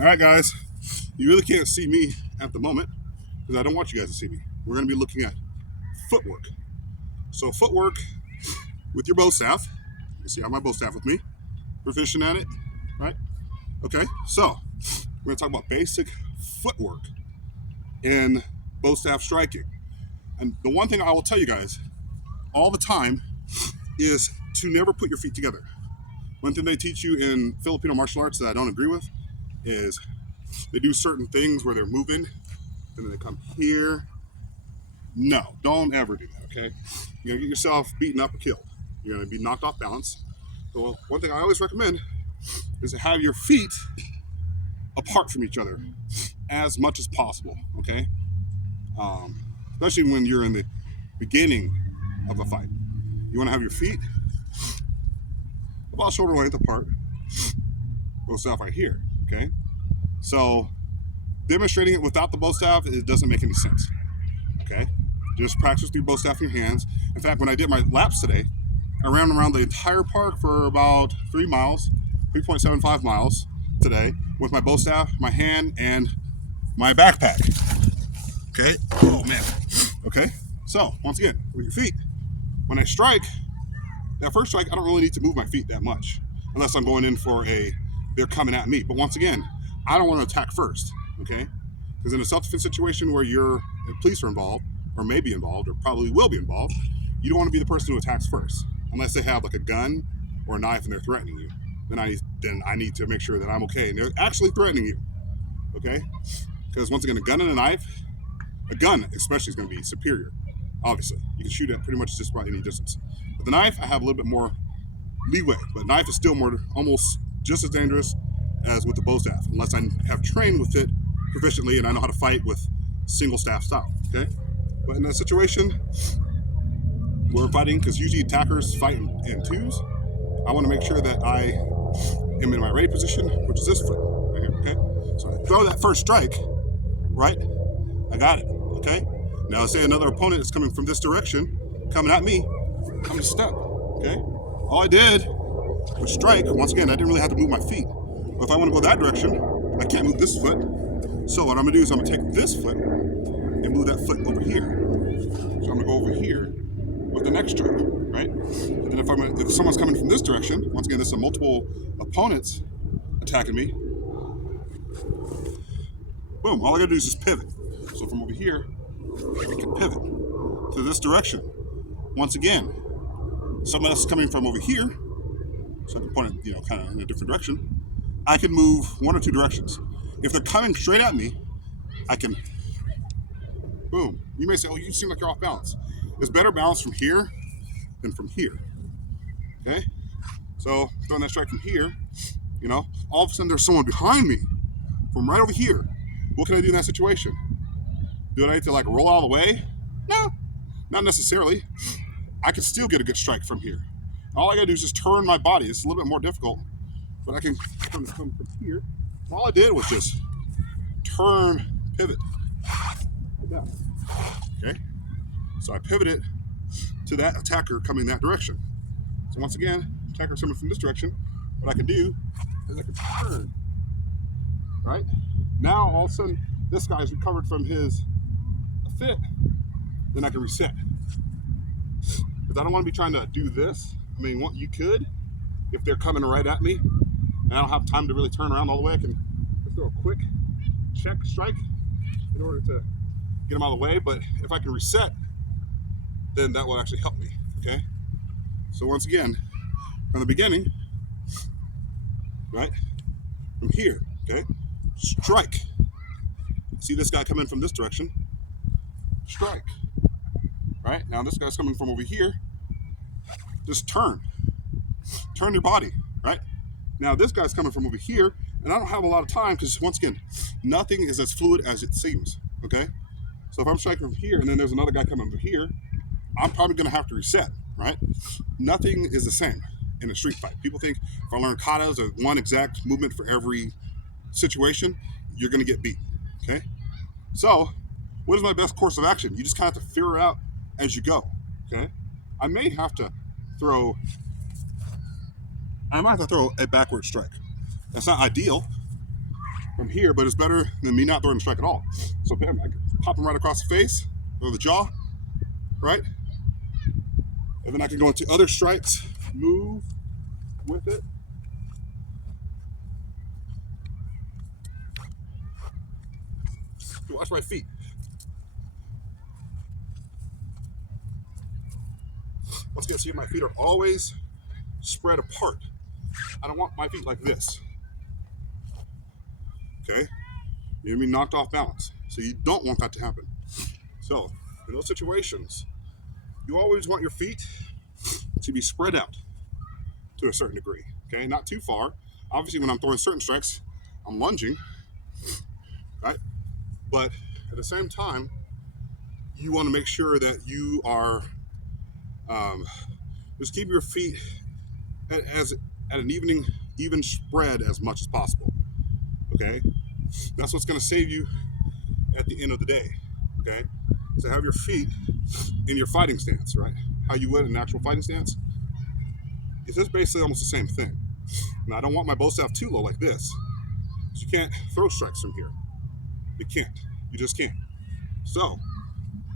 All right, guys, you really can't see me at the moment because I don't want you guys to see me. We're going to be looking at footwork. So footwork with your bow staff. You can see I have my bow staff with me. Proficient at it, right? Okay, so we're going to talk about basic footwork in bow staff striking. And the one thing I will tell you guys all the time is to never put your feet together. One thing they teach you in Filipino martial arts that I don't agree with is they do certain things where they're moving and then they come here. No, don't ever do that, okay? You're gonna get yourself beaten up or killed. You're gonna be knocked off balance. So one thing I always recommend is to have your feet apart from each other as much as possible, okay? Especially when you're in the beginning of a fight. You wanna have your feet about shoulder length apart. Bow staff right here, okay? So demonstrating it without the bow staff, it doesn't make any sense, okay? Just practice with your bow staff in your hands. In fact, when I did my laps today, I ran around the entire park for about 3 miles, 3.75 miles today with my bow staff, my hand, and my backpack. Okay? Oh, man. Okay? So, once again, with your feet, when I strike, that first strike, I don't really need to move my feet that much unless I'm going in for they're coming at me. But once again, I don't want to attack first, okay? Because in a self-defense situation where the police are involved, or may be involved, or probably will be involved, you don't want to be the person who attacks first, unless they have like a gun or a knife and they're threatening you. Then I need to make sure that I'm okay and they're actually threatening you, okay? Because once again, a gun and a knife, a gun especially is going to be superior. Obviously, you can shoot at pretty much just about any distance. With the knife, I have a little bit more leeway, but knife is still almost just as dangerous as with the bow staff, unless I have trained with it proficiently and I know how to fight with single staff style, okay? But in that situation, we're fighting because usually attackers fight in twos. I want to make sure that I am in my ready position, which is this foot right here, okay? So I throw that first strike, right? I got it, okay? Now say another opponent is coming from this direction, coming at me, I'm just stuck, okay? All I did was strike. Once again, I didn't really have to move my feet. But if I want to go that direction, I can't move this foot. So what I'm gonna do is I'm gonna take this foot and move that foot over here. So I'm gonna go over here with the next strike, right? And then if someone's coming from this direction, once again, there's some multiple opponents attacking me. Boom, all I gotta do is just pivot. So from over here, I can pivot to this direction. Once again, someone else is coming from over here, so I can point it, kind of in a different direction. I can move one or two directions. If they're coming straight at me, I can, boom. You may say, oh, you seem like you're off balance. It's better balance from here than from here, okay? So throwing that strike from here, all of a sudden there's someone behind me from right over here. What can I do in that situation? Do I need to roll out of the way? No, not necessarily. I can still get a good strike from here. All I gotta do is just turn my body. It's a little bit more difficult, but I can come from here. All I did was just pivot, like that. Okay? So I pivoted to that attacker coming that direction. So once again, attacker's coming from this direction. What I can do is I can turn, right? Now all of a sudden, this guy's recovered from his fit, then I can reset. Because I don't want to be trying to do this. I mean, what you could, if they're coming right at me, and I don't have time to really turn around all the way, I can just do a quick check strike in order to get them out of the way. But if I can reset, then that will actually help me, okay? So once again, from the beginning, right, from here, okay, strike. See this guy coming from this direction, strike. Right, now this guy's coming from over here, just turn your body, right? Now this guy's coming from over here, and I don't have a lot of time because once again, nothing is as fluid as it seems, okay? So if I'm striking from here and then there's another guy coming over here, I'm probably gonna have to reset, right? Nothing is the same in a street fight. People think if I learn katas or one exact movement for every situation, you're gonna get beat, okay? So what is my best course of action? You just kind of have to figure it out as you go, okay? I might have to throw a backward strike. That's not ideal, from here, but it's better than me not throwing a strike at all. So bam, I can pop them right across the face or the jaw, right? And then I can go into other strikes, move with it. Watch my feet. Once again, see, my feet are always spread apart. I don't want my feet like this. Okay? You're gonna be knocked off balance. So you don't want that to happen. So in those situations, you always want your feet to be spread out to a certain degree. Okay, not too far. Obviously, when I'm throwing certain strikes, I'm lunging, right? But at the same time, you want to make sure that you are just keep your feet at an even spread as much as possible. Okay, that's what's going to save you at the end of the day. Okay, so have your feet in your fighting stance, right? How you would in an actual fighting stance. It's just basically almost the same thing. Now, I don't want my bow staff too low like this. You can't throw strikes from here. You can't. You just can't. So,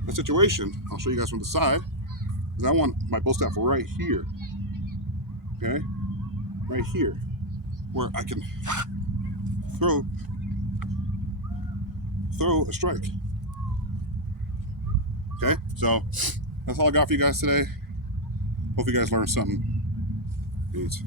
that situation, I'll show you guys from the side, is I want my bow staff right here. Okay? Right here. Where I can throw a strike. Okay? So, that's all I got for you guys today. Hope you guys learned something. Peace.